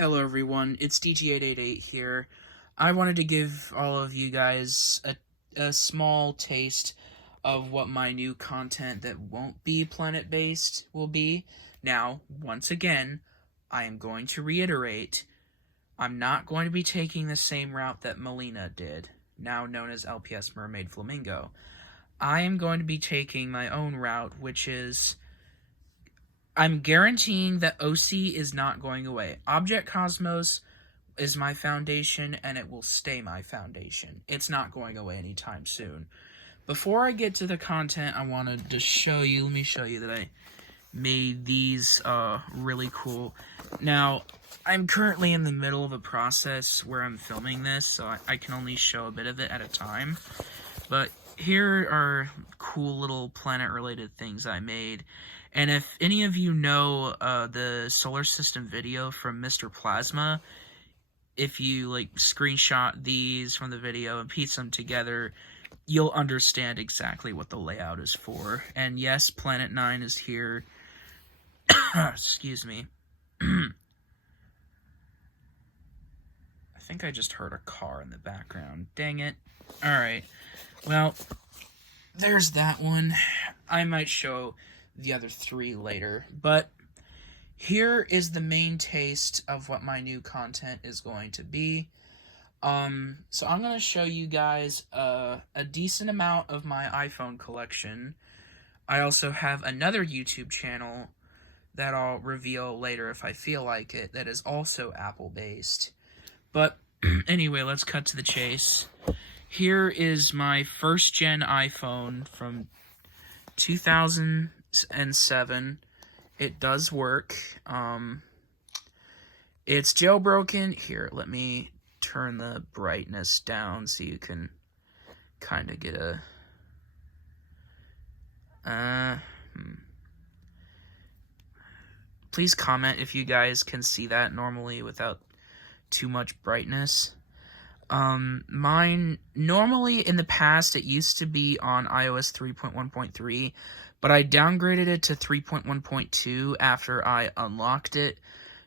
Hello everyone, it's DG888 here. I wanted to give all of you guys a small taste of what my new content that won't be planet-based will be. Now, once again, I am going to reiterate, I'm not going to be taking the same route that Melina did, now known as LPS Mermaid Flamingo. I am going to be taking my own route, which is I'm guaranteeing that OC is not going away. Object Cosmos is my foundation, and it will stay my foundation. It's not going away anytime soon. Before I get to the content, I wanted to show you, let me show you that I made these really cool. Now, I'm currently in the middle of a process where I'm filming this, so I can only show a bit of it at a time. But here are cool little planet-related things I made. And if any of you know the solar system video from Mr. Plasma, if you screenshot these from the video and piece them together, you'll understand exactly what the layout is for. And yes, Planet 9 is here. Excuse me. I think I just heard a car in the background. Dang it. Alright. Well, there's that one. I might show the other three later, but here is the main taste of what my new content is going to be. So I'm going to show you guys a decent amount of my iPhone collection. I also have another YouTube channel that I'll reveal later if I feel like it, that is also Apple-based. But anyway, let's cut to the chase. Here is my first-gen iPhone from 2007. It does work. It's jailbroken. Here, let me turn the brightness down so you can kind of get a... Please comment if you guys can see that normally without too much brightness. Mine, normally in the past, it used to be on iOS 3.1.3, but I downgraded it to 3.1.2 after I unlocked it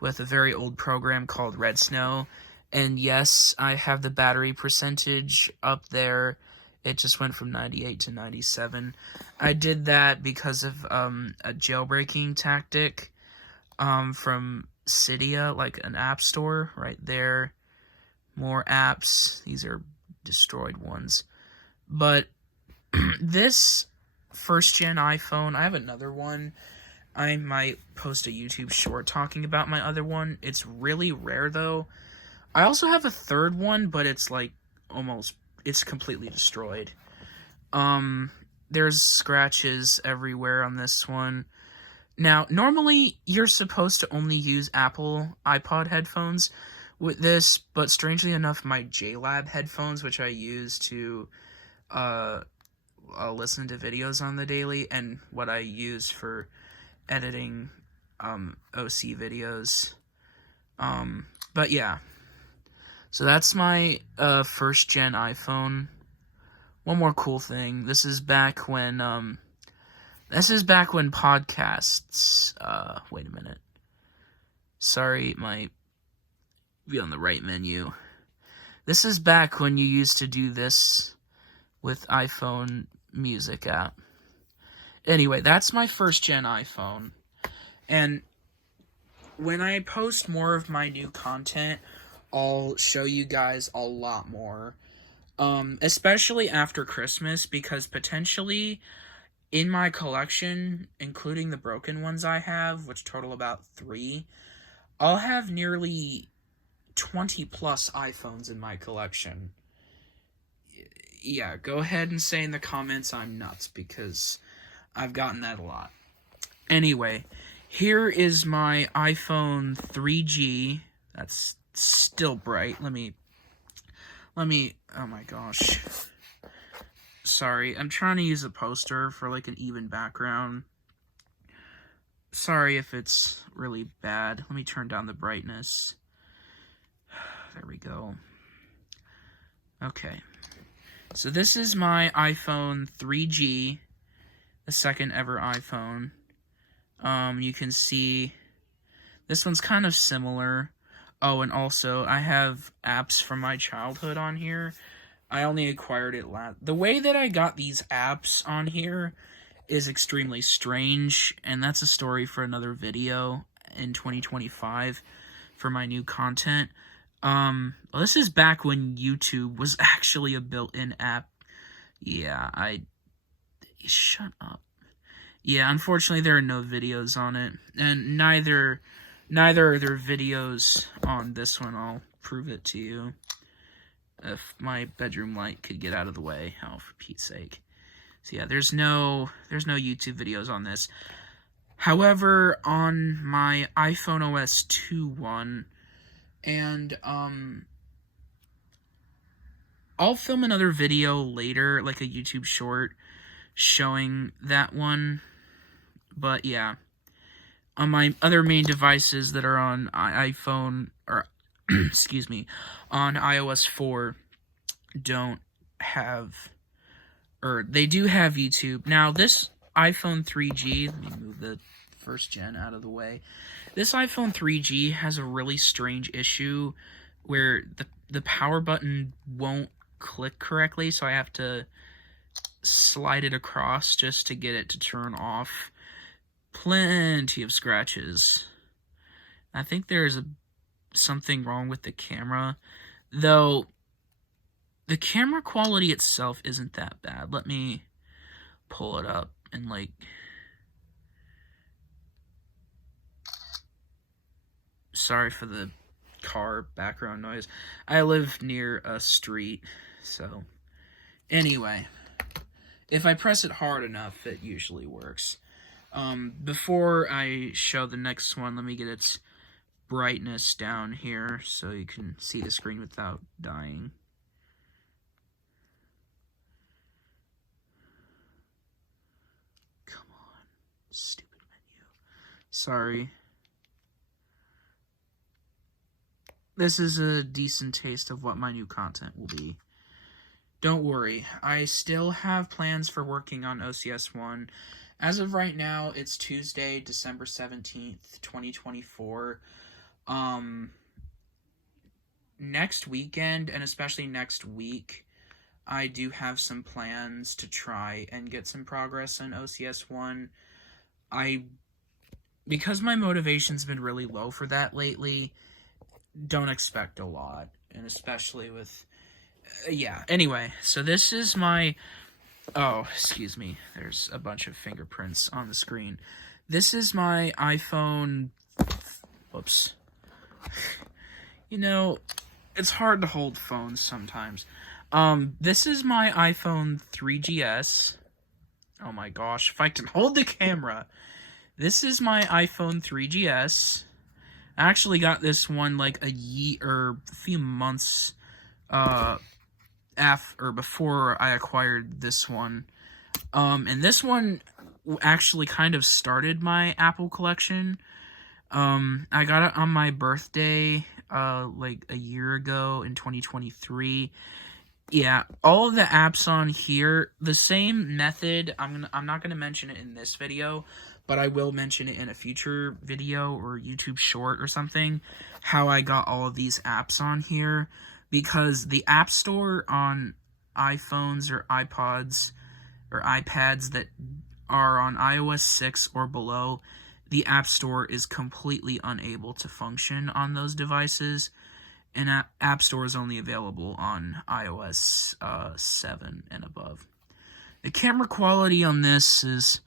with a very old program called Red Snow. And yes, I have the battery percentage up there. It just went from 98 to 97. I did that because of a jailbreaking tactic from Cydia, like an app store right there. More apps. These are destroyed ones. But this first-gen iPhone, I have another one. I might post a YouTube short talking about my other one. It's really rare, though. I also have a third one, but it's it's completely destroyed. There's scratches everywhere on this one. Now, normally, you're supposed to only use Apple iPod headphones with this, but strangely enough, my JLab headphones, which I use to listen to videos on the daily, and what I use for editing OC videos. But yeah, so that's my first gen iPhone. One more cool thing. This is back when podcasts. Wait a minute. Sorry, it might be on the right menu. This is back when you used to do this with iPhone Music app. Anyway, that's my first gen iPhone. And when I post more of my new content, I'll show you guys a lot more. Especially after Christmas, because potentially in my collection, including the broken ones I have, which total about 3, I'll have nearly 20 plus iPhones in my collection. Yeah, go ahead and say in the comments I'm nuts, because I've gotten that a lot. Anyway, here is my iPhone 3G. That's still bright. Let me, oh my gosh. Sorry, I'm trying to use a poster for an even background. Sorry if it's really bad. Let me turn down the brightness. There we go. Okay. So this is my iPhone 3G, the second ever iPhone. You can see this one's kind of similar. Oh, and also, I have apps from my childhood on here. I only acquired it The way that I got these apps on here is extremely strange, and that's a story for another video in 2025 for my new content. Well, this is back when YouTube was actually a built-in app. Yeah, shut up. Yeah, unfortunately there are no videos on it, and neither are there videos on this one. I'll prove it to you. If my bedroom light could get out of the way. Oh, for Pete's sake. So yeah, there's no YouTube videos on this. However, on my iPhone OS 2.1, and I'll film another video later, like a YouTube short, showing that one. But yeah, on my other main devices that are on iPhone, or excuse me, on iOS 4, don't have, or they do have YouTube. Now, this iPhone 3G, let me move the first gen out of the way. This iPhone 3G has a really strange issue where the power button won't click correctly, so I have to slide it across just to get it to turn off. Plenty of scratches. I think there's something wrong with the camera, though the camera quality itself isn't that bad. Let me pull it up and sorry for the car background noise. I live near a street, so anyway, if I press it hard enough, it usually works. Before I show the next one, let me get its brightness down here so you can see the screen without dying. Come on, stupid menu. Sorry. This is a decent taste of what my new content will be. Don't worry, I still have plans for working on OCS 1. As of right now, it's Tuesday, December 17th, 2024. Next weekend, and especially next week, I do have some plans to try and get some progress on OCS 1. Because my motivation's been really low for that lately, don't expect a lot, and especially with yeah, anyway, so this is my oh, excuse me, there's a bunch of fingerprints on the screen. This is my iPhone, whoops, you know, it's hard to hold phones sometimes. This is my iPhone 3GS. Oh my gosh, if I can hold the camera. This is my iPhone 3GS. I actually got this one like a few months before I acquired this one. And this one actually kind of started my Apple collection. I got it on my birthday like a year ago in 2023. Yeah, all of the apps on here, the same method. I'm not gonna mention it in this video, but I will mention it in a future video or YouTube short or something, how I got all of these apps on here, because the App Store on iPhones or iPods or iPads that are on iOS 6 or below, the App Store is completely unable to function on those devices, and App Store is only available on iOS 7 and above. The camera quality on this is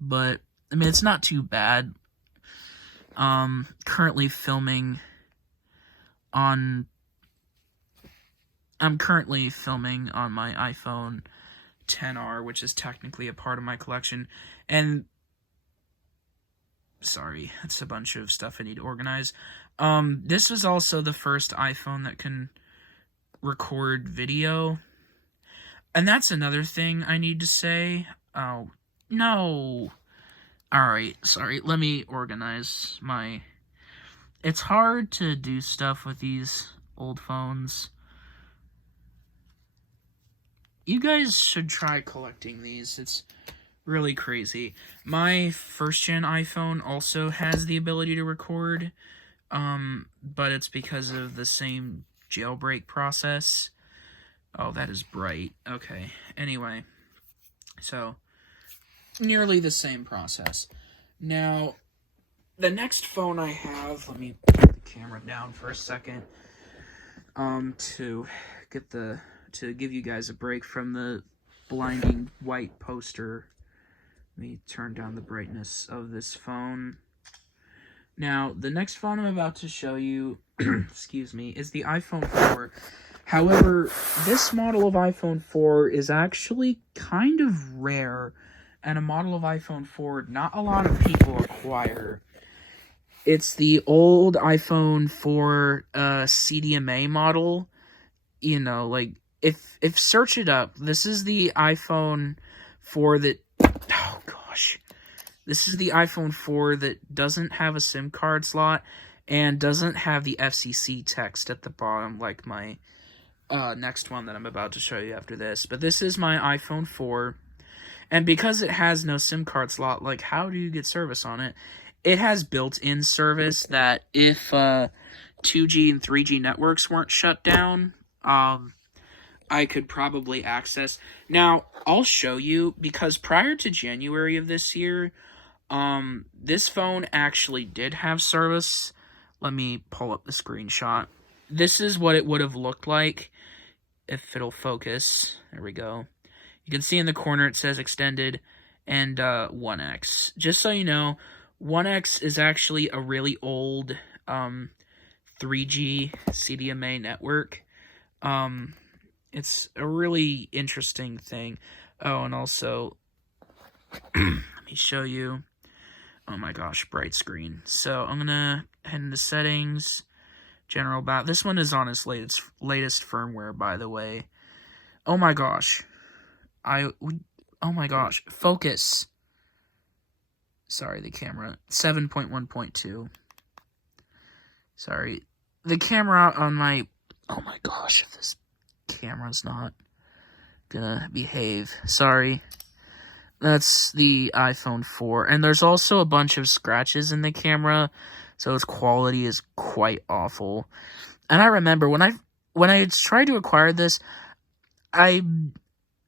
but I mean, it's not too bad. Currently filming on my iPhone XR, which is technically a part of my collection, and sorry, that's a bunch of stuff I need to organize. This was also the first iPhone that can record video, and that's another thing I need to say. Oh, no. Alright, sorry, let me organize my... It's hard to do stuff with these old phones. You guys should try collecting these. It's really crazy. My first-gen iPhone also has the ability to record but it's because of the same jailbreak process. Oh, that is bright. Okay. Anyway, so nearly the same process. Now, the next phone I have, let me put the camera down for a second, to give you guys a break from the blinding white poster. Let me turn down the brightness of this phone. Now, the next phone I'm about to show you, excuse me, is the iPhone 4. However, this model of iPhone 4 is actually kind of rare, and a model of iPhone 4 not a lot of people acquire. It's the old iPhone 4 CDMA model. You know, like, if search it up, this is the iPhone 4 that, oh gosh, this is the iPhone 4 that doesn't have a SIM card slot and doesn't have the FCC text at the bottom like my next one that I'm about to show you after this. But this is my iPhone 4, and because it has no SIM card slot, like, how do you get service on it? It has built-in service that if 2G and 3G networks weren't shut down, I could probably access. Now, I'll show you, because prior to January of this year, this phone actually did have service. Let me pull up the screenshot. This is what it would have looked like if it'll focus. There we go. You can see in the corner it says extended and 1X. Just so you know, 1X is actually a really old 3G CDMA network. It's a really interesting thing. Oh, and also, let me show you. Oh my gosh, bright screen. So I'm gonna head into settings, general about. This one is on its latest firmware, by the way. Oh my gosh, oh my gosh, focus. Sorry, the camera 7.1.2. Sorry, the camera on my. Oh my gosh, if this camera's not gonna behave. Sorry. That's the iPhone 4. And there's also a bunch of scratches in the camera, so its quality is quite awful. And I remember when I tried to acquire this, when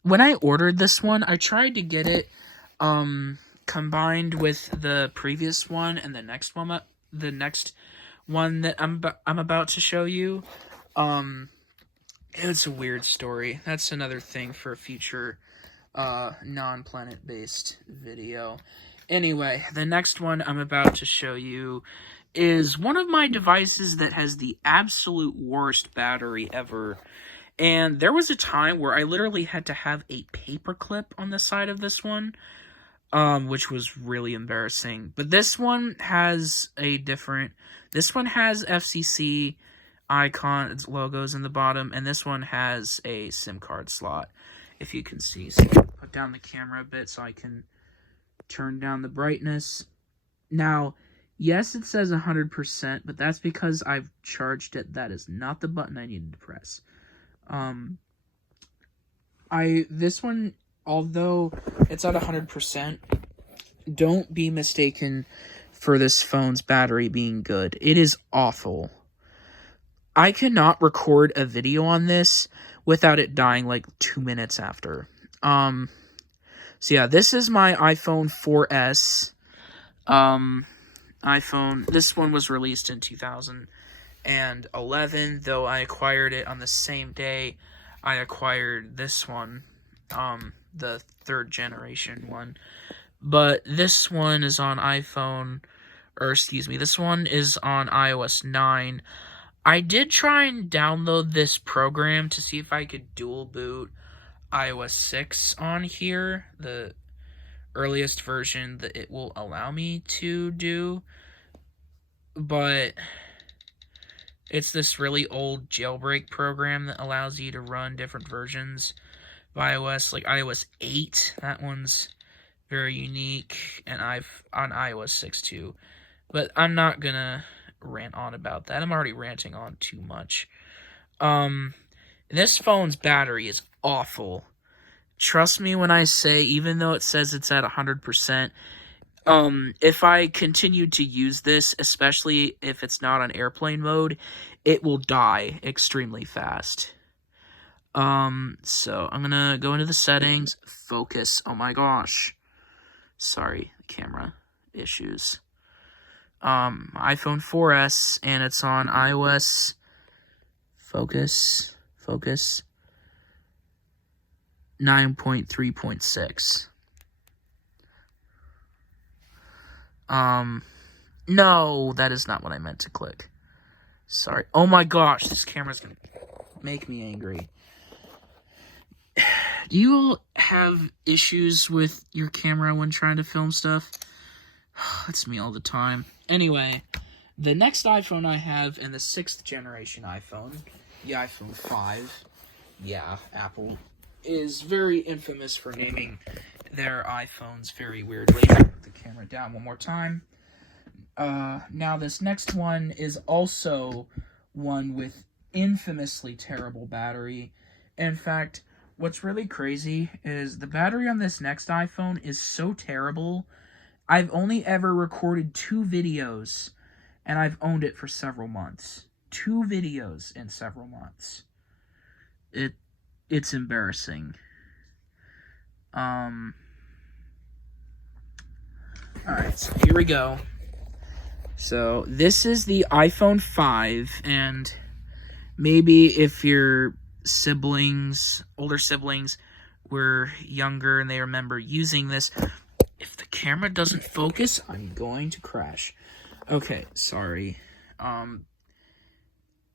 I ordered this one, I tried to get it combined with the previous one and the next one that I'm about to show you. It's a weird story. That's another thing for a future non-planet-based video. Anyway, the next one I'm about to show you is one of my devices that has the absolute worst battery ever. And there was a time where I literally had to have a paperclip on the side of this one, which was really embarrassing. But this one has this one has FCC icon, its logos in the bottom, and this one has a SIM card slot, if you can see. So I'll put down the camera a bit so I can turn down the brightness. Now, yes, it says 100%, but that's because I've charged it. That is not the button I needed to press. This one, although it's at 100%, don't be mistaken for this phone's battery being good. It is awful. I cannot record a video on this without it dying like 2 minutes after. So yeah, this is my iPhone 4S. This one was released in 2011, though I acquired it on the same day I acquired this one, the third generation one. But this one is on this one is on iOS 9. I did try and download this program to see if I could dual boot iOS 6 on here, the earliest version that it will allow me to do, but it's this really old jailbreak program that allows you to run different versions of iOS, like iOS 8. That one's very unique, and on iOS 6 too, but I'm not gonna rant on about that. I'm already ranting on too much. This phone's battery is awful. Trust me when I say, even though it says it's at 100%, If I continue to use this, especially if it's not on airplane mode, it will die extremely fast. So I'm gonna go into the settings, focus. Oh my gosh. Sorry, camera issues. iPhone 4S, and it's on iOS. Focus. 9.3.6. No, that is not what I meant to click. Sorry. Oh my gosh, this camera's gonna make me angry. Do you all have issues with your camera when trying to film stuff? That's me all the time. Anyway, the next iPhone I have, and the 6th generation iPhone, the iPhone 5, yeah, Apple is very infamous for naming their iPhones very weirdly. Put the camera down one more time. Now this next one is also one with infamously terrible battery. In fact, what's really crazy is the battery on this next iPhone is so terrible. I've only ever recorded 2 videos, and I've owned it for several months. 2 videos in several months. It's embarrassing. Alright, so here we go. So, this is the iPhone 5, and maybe if your older siblings, were younger and they remember using this, if the camera doesn't focus, I'm going to crash. Okay, sorry. I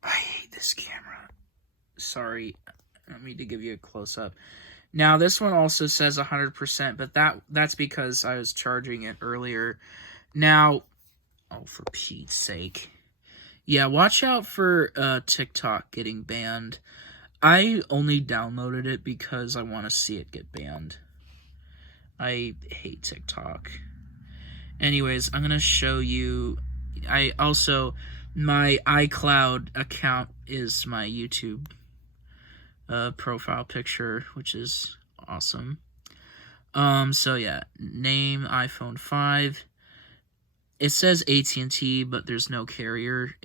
hate this camera. Sorry. I don't mean to give you a close-up. Now, this one also says 100%, but that's because I was charging it earlier. Now, oh, for Pete's sake. Yeah, watch out for TikTok getting banned. I only downloaded it because I want to see it get banned. I hate TikTok. Anyways, I'm going to show you. My iCloud account is my YouTube profile picture, which is awesome. So yeah, name iPhone 5. It says AT&T, but there's no carrier.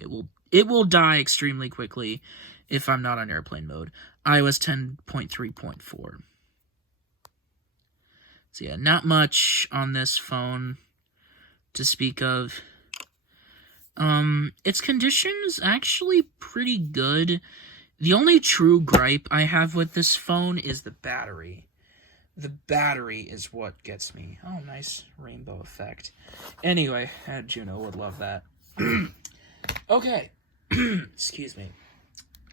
It will die extremely quickly if I'm not on airplane mode. iOS 10.3.4. So yeah, not much on this phone to speak of. Its condition is actually pretty good. The only true gripe I have with this phone is the battery. The battery is what gets me. Oh, nice rainbow effect. Anyway, Juno would love that. Okay. Excuse me.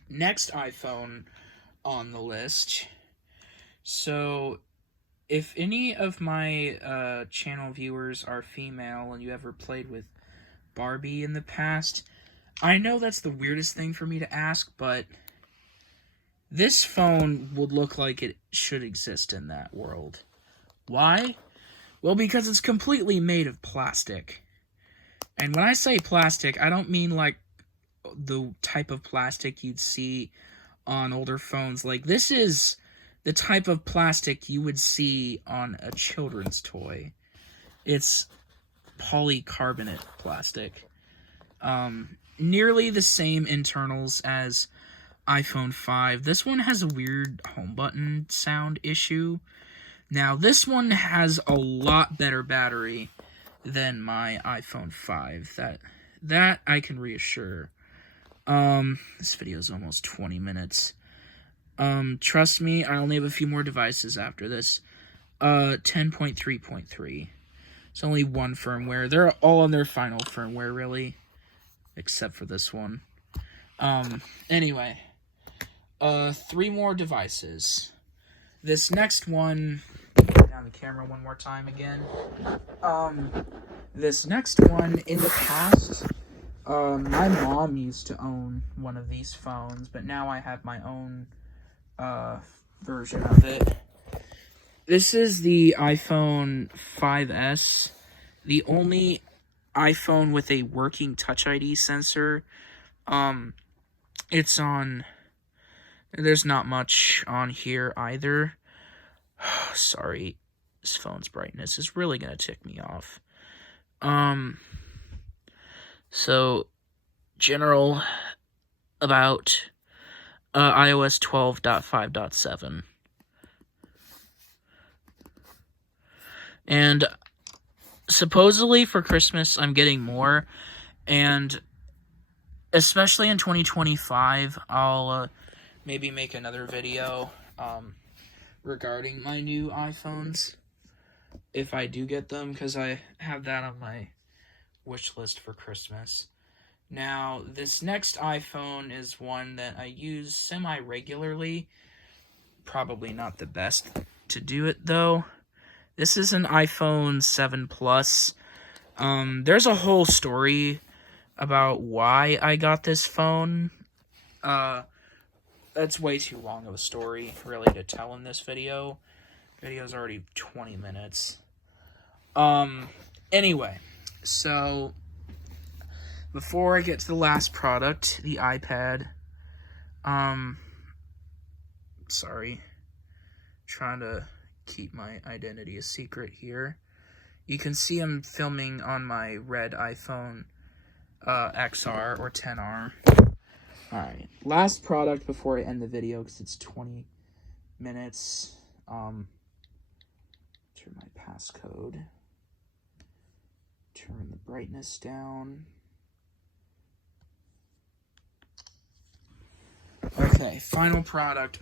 Next iPhone on the list. So, if any of my channel viewers are female and you ever played with Barbie in the past, I know that's the weirdest thing for me to ask, but this phone would look like it should exist in that world. Why? Well, because it's completely made of plastic. And when I say plastic, I don't mean like the type of plastic you'd see on older phones. Like, this is the type of plastic you would see on a children's toy. It's polycarbonate plastic. Nearly the same internals as iPhone 5. This one has a weird home button sound issue. Now, this one has a lot better battery than my iPhone 5. That I can reassure. This video is almost 20 minutes. Trust me, I only have a few more devices after this. 10.3.3. It's only one firmware. They're all on their final firmware, really. Except for this one. Anyway. 3 more devices. This next one, down the camera one more time again. This next one, in the past, my mom used to own one of these phones, but now I have my own version of it. This is the iPhone 5S, the only iPhone with a working Touch ID sensor. There's not much on here either. Sorry, this phone's brightness is really going to tick me off. So general about iOS 12.5.7. And supposedly for Christmas, I'm getting more, and especially in 2025, I'll maybe make another video regarding my new iPhones, if I do get them, because I have that on my wish list for Christmas. Now, this next iPhone is one that I use semi-regularly. Probably not the best to do it, though. This is an iPhone 7 Plus. There's a whole story about why I got this phone. That's way too long of a story, really, to tell in this video. The video's already 20 minutes. Anyway, so before I get to the last product, the iPad, sorry, trying to keep my identity a secret here. You can see I'm filming on my red iPhone XR or 10R. Alright, last product before I end the video, because it's 20 minutes. Turn my passcode. Turn the brightness down. Okay, final product